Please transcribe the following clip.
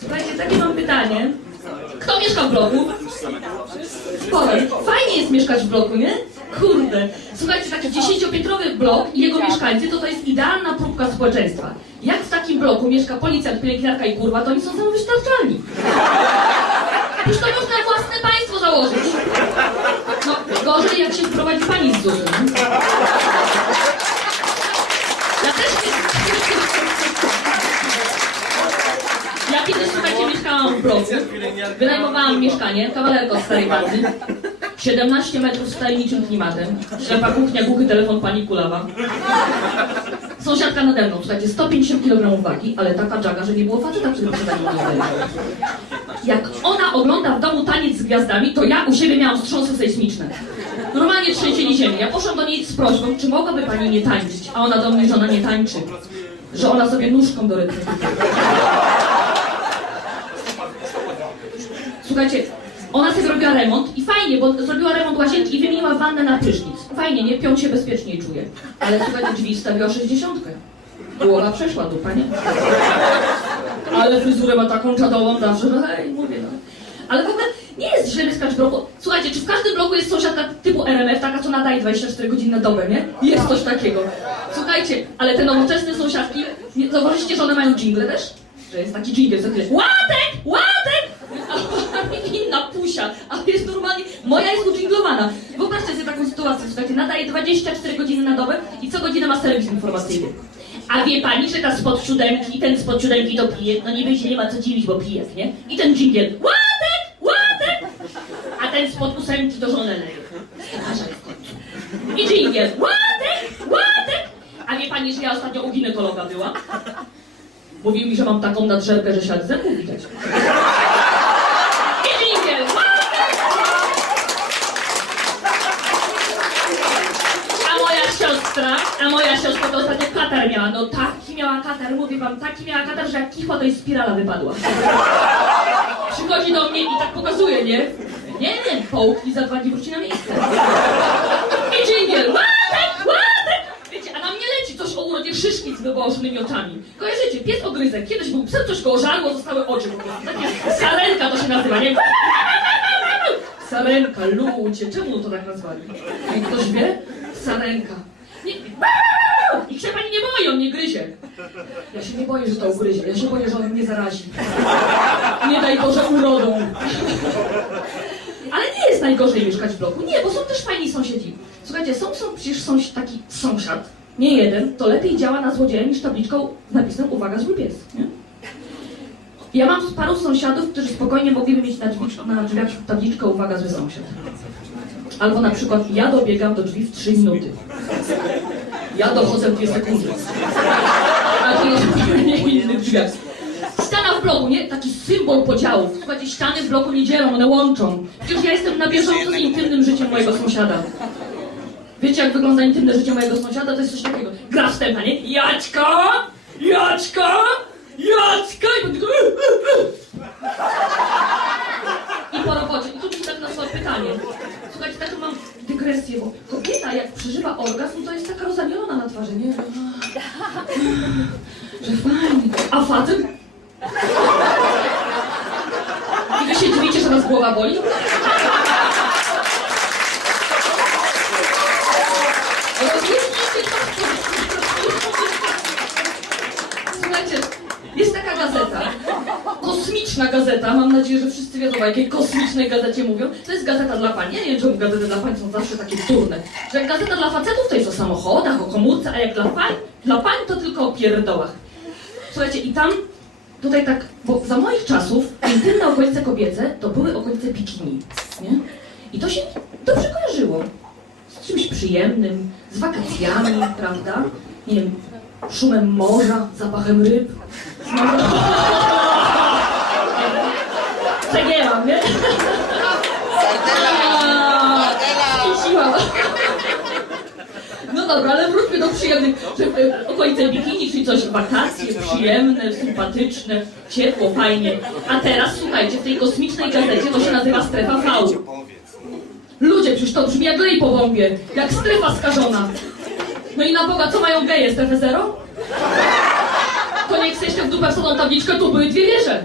Słuchajcie, takie mam pytanie. Kto mieszka w bloku? Powiem, fajnie jest mieszkać w bloku, nie? Kurde. Słuchajcie, taki dziesięciopiętrowy blok i jego mieszkańcy to to jest idealna próbka społeczeństwa. Jak w takim bloku mieszka policjant, pielęgniarka i kurwa, to oni są samowystarczalni. Już to można własne państwo założyć. No, gorzej jak się wprowadzi pani z ZUS. nie? Ja też Ja kiedyś, słuchajcie, bloku. Wynajmowałam mieszkanie, kawalerko z starej panny. 17 metrów z tajemniczym klimatem. Ślepa kuchnia, głuchy telefon pani kulawa. Sąsiadka nade mną, słuchajcie, 150 kg wagi, ale taka dżaga, że nie było faceta przed posiadaniem Jak ona ogląda w domu taniec z gwiazdami, to ja u siebie miałam wstrząsy sejsmiczne. Normalnie trzęsieli ziemię. Ja poszłam do niej z prośbą, czy mogłaby pani nie tańczyć, a ona do mnie, że ona nie tańczy. Że ona sobie nóżką do rytmu. Słuchajcie, ona sobie zrobiła remont i fajnie, bo zrobiła remont łazienki i wymieniła wannę na prysznic. Fajnie, nie? Piąt się bezpieczniej czuje. Ale słuchajcie, drzwi wstawiła 60. Głowa przeszła, dupa, nie? Ale fryzurę ma taką czadową zawsze, że hej, mówię no. Ale w ogóle nie jest źle mieszkać w bloku. Słuchajcie, czy w każdym bloku jest sąsiadka typu RMF, taka co nadaje 24 godziny na dobę, nie? Jest coś takiego. Słuchajcie, ale te nowoczesne sąsiadki, zauważyliście, że one mają jingle też? Że jest taki jingle, co tyle. Łatek! Łatek! Inna pusia, ale jest normalnie, moja jest udżinglowana. Wyobraźcie sobie taką sytuację, słuchajcie, nadaje 24 godziny na dobę i co godzinę ma serwis informacyjny. A wie pani, że ta spod siódemki, ten spod siódemki to pije? No niby się nie ma co dziwić, bo pije, nie? I ten dżingiel, łatek, łatek! A ten spod ósemki to żonę leje. W końcu. I dżingiel, łatek, łatek! A wie pani, że ja ostatnio u ginekologa byłam? Mówił mi, że mam taką nadżerkę, że ślad zębów widać. I dżingiel, łatek! A moja siostra, a moja siostra to ostatnio katar miała. No taki miała katar, mówię wam, taki miała katar, że jak kichła, to jej spirala wypadła. Przychodzi do mnie i tak pokazuje, nie? Nie, nie, połknij za dwa dni wróci na miejsce. I dżingiel, łatek, łatek! Wiecie, a na mnie leci coś o urodzie szyszki z wywołonymi oczami. Kojarzycie, pies ogryzek, kiedyś był psem, coś go ożarło, zostały oczy. Takie sarenka to się nazywa, nie? Sarenka, ludzie, czemu to tak nazwali? Jak ktoś wie? Sarenka. Nie, I się pani nie boi, on nie gryzie. Ja się nie boję, że to ugryzie, ja się boję, że on mnie zarazi. Nie daj Boże urodą. Ale nie jest najgorzej mieszkać w bloku. Nie, bo są też fajni sąsiedzi. Słuchajcie, są, są przecież sąś, taki sąsiad, nie jeden, to lepiej działa na złodzieja niż tabliczką z napisem uwaga, zły pies. Nie? Ja mam paru sąsiadów, którzy spokojnie mogliby mieć na, drzwi, na drzwiach tabliczkę uwaga, zły sąsiad. Albo na przykład ja dobiegam do drzwi w 3 minuty. Ja dochodzę w 2 sekundy. A to jest w innych drzwiach. Ściana w bloku, nie? Taki symbol podziałów. Słuchajcie, ściany w bloku nie dzielą, one łączą. Przecież ja jestem na bieżąco z intymnym życiem mojego sąsiada. Wiecie, jak wygląda intymne życie mojego sąsiada? To jest coś takiego. Gra wstępna, nie? Jaćka! Jaćka! Jaćka! I potem tylko... I po robocie. I tu mi tak nasuwa pytanie. Słuchajcie, taką mam dygresję, bo kobieta jak przeżywa orgazm, to jest taka rozamielona na twarzy, nie? Że, fajnie. A facet? I wy się dziwicie, że was głowa boli? Słuchajcie, jest taka gazeta, kosmiczna gazeta, mam nadzieję, że wszyscy wiedzą o jakiej kosmicznej gazecie mówią. To jest gazeta dla pań. Ja nie wiem, czemu gazety dla pań są zawsze takie durne. Że jak gazeta dla facetów to jest o samochodach, o komórce, a jak dla pań, dla pań to tylko o pierdołach. Słuchajcie, i tam, tutaj tak, bo za moich czasów intymne okolice kobiece to były okolice bikini, nie? I to się dobrze kojarzyło. Z czymś przyjemnym, z wakacjami, prawda? Nie wiem, szumem morza, zapachem ryb. Przegięłam, nie? Skisiłam. No dobra, ale wróćmy do przyjemnych, że e, okolice bikini, czyli coś wakacje, przyjemne, sympatyczne, ciepło, fajnie. A teraz, słuchajcie, w tej kosmicznej gazecie to się nazywa strefa V. Ludzie, przecież to brzmi jak lej po bombie, jak strefa skażona. No i na Boga, co mają geje, strefę zero? To niech sobie w dupę wsadzą tabliczkę, tu były dwie wieże.